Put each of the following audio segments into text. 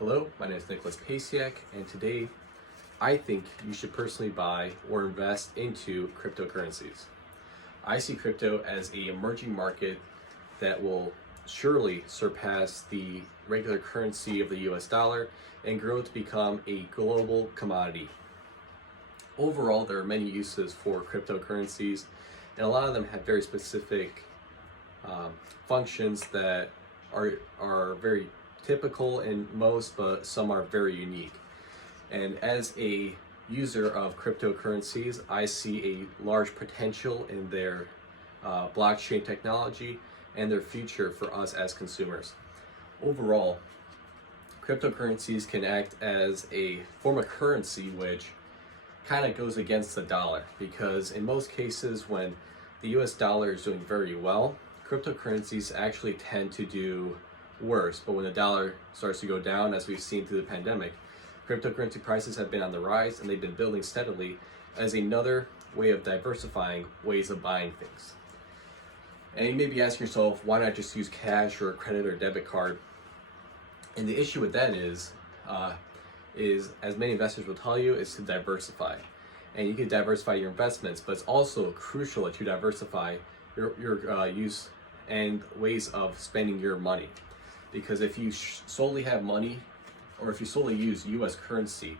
Hello, my name is Nicholas Pasiak, and today I think you should personally buy or invest into cryptocurrencies. I see crypto as an emerging market that will surely surpass the regular currency of the US dollar and grow to become a global commodity. Overall, there are many uses for cryptocurrencies, and a lot of them have very specific functions that are very typical in most, but some are very unique. And as a user of cryptocurrencies, I see a large potential in their blockchain technology and their future for us as consumers. Overall, cryptocurrencies can act as a form of currency which kind of goes against the dollar, because in most cases when the US dollar is doing very well, cryptocurrencies actually tend to do worse. But when the dollar starts to go down, as we've seen through the pandemic, cryptocurrency prices have been on the rise and they've been building steadily as another way of diversifying ways of buying things. And you may be asking yourself, why not just use cash or a credit or debit card? And the issue with that is as many investors will tell you, is to diversify. And you can diversify your investments, but it's also crucial that you diversify your use and ways of spending your money. Because if you solely have money, or if you solely use US currency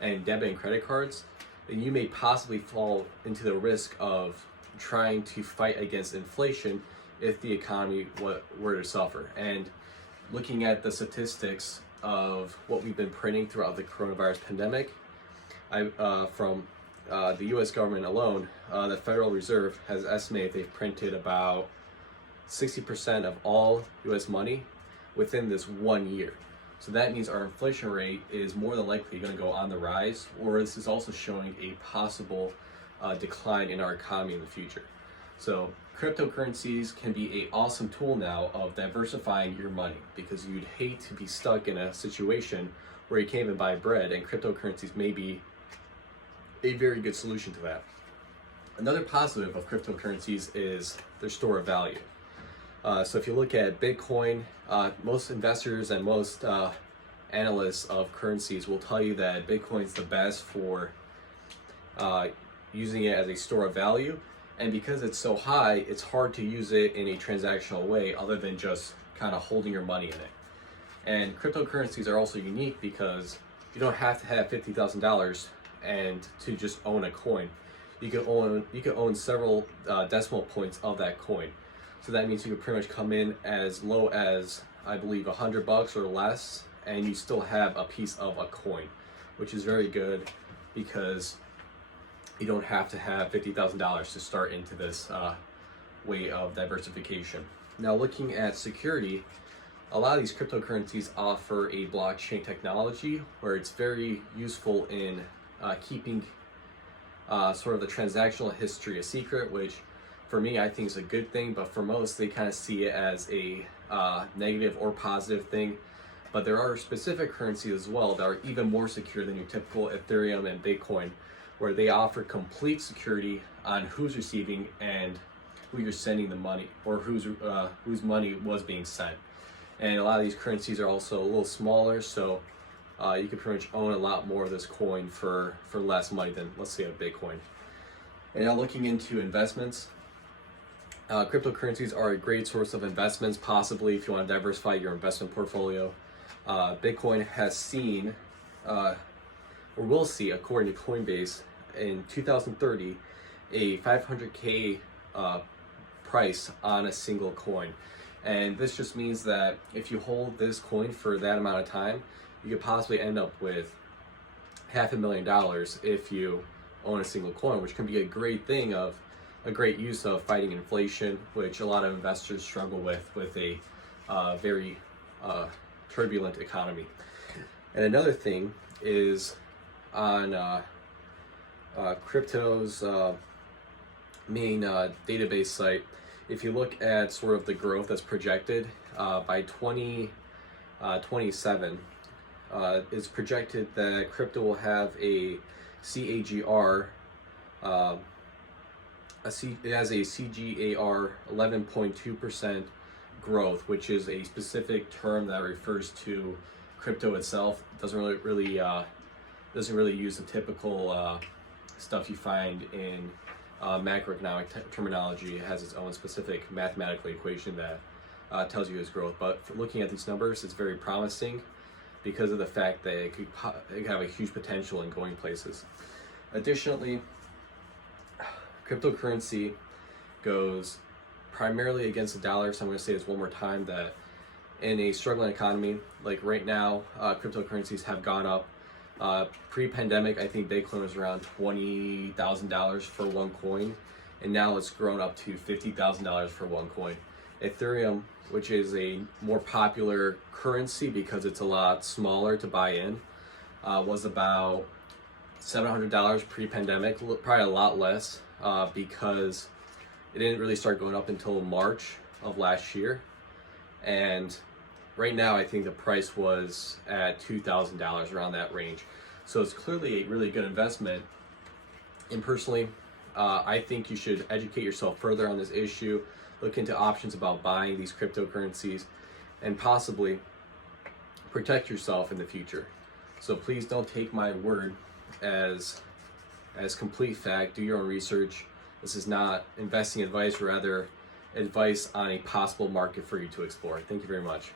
and debit and credit cards, then you may possibly fall into the risk of trying to fight against inflation if the economy were to suffer. And looking at the statistics of what we've been printing throughout the coronavirus pandemic, from the US government alone, the Federal Reserve has estimated they've printed about 60% of all US money within this 1 year. So that means our inflation rate is more than likely going to go on the rise, or this is also showing a possible decline in our economy in the future. So cryptocurrencies can be an awesome tool now of diversifying your money, because you'd hate to be stuck in a situation where you can't even buy bread, and cryptocurrencies may be a very good solution to that. Another positive of cryptocurrencies is their store of value. So if you look at Bitcoin, most investors and most analysts of currencies will tell you that Bitcoin is the best for using it as a store of value. And because it's so high, it's hard to use it in a transactional way other than just kind of holding your money in it. And cryptocurrencies are also unique because you don't have to have $50,000 and to just own a coin. You can own several decimal points of that coin. So that means you can pretty much come in as low as, I believe, $100 or less, and you still have a piece of a coin, which is very good because you don't have to have $50,000 to start into this way of diversification. Now, looking at security, a lot of these cryptocurrencies offer a blockchain technology where it's very useful in keeping sort of the transactional history a secret, which for me, I think is a good thing, but for most, they kind of see it as a negative or positive thing. But there are specific currencies as well that are even more secure than your typical Ethereum and Bitcoin, where they offer complete security on who's receiving and who you're sending the money, or whose money was being sent. And a lot of these currencies are also a little smaller, so you can pretty much own a lot more of this coin for less money than, let's say, a Bitcoin. And now looking into investments, cryptocurrencies are a great source of investments, possibly if you want to diversify your investment portfolio. Bitcoin has seen, or will see, according to Coinbase, in 2030, a 500K price on a single coin. And this just means that if you hold this coin for that amount of time, you could possibly end up with $500,000 if you own a single coin, which can be a great thing of a great use of fighting inflation, which a lot of investors struggle with a very turbulent economy. And another thing is on crypto's main database site, if you look at sort of the growth that's projected by 2027, it's projected that crypto will have a CAGR it has a CGAR 11.2% growth, which is a specific term that refers to crypto itself doesn't really use the typical stuff you find in macroeconomic terminology. It has its own specific mathematical equation that tells you its growth. But for looking at these numbers, it's very promising because of the fact that it could have a huge potential in going places. Additionally, cryptocurrency goes primarily against the dollar. So I'm going to say this one more time, that in a struggling economy like right now, cryptocurrencies have gone up. Pre-pandemic, I think Bitcoin was around $20,000 for one coin, and now it's grown up to $50,000 for one coin. Ethereum, which is a more popular currency because it's a lot smaller to buy in, was about $700 pre-pandemic, probably a lot less because it didn't really start going up until March of last year. And right now, I think the price was at $2,000, around that range. So it's clearly a really good investment. And personally, I think you should educate yourself further on this issue, look into options about buying these cryptocurrencies, and possibly protect yourself in the future. So please don't take my word as complete fact. Do your own research. This is not investing advice, rather advice on a possible market for you to explore. Thank you very much.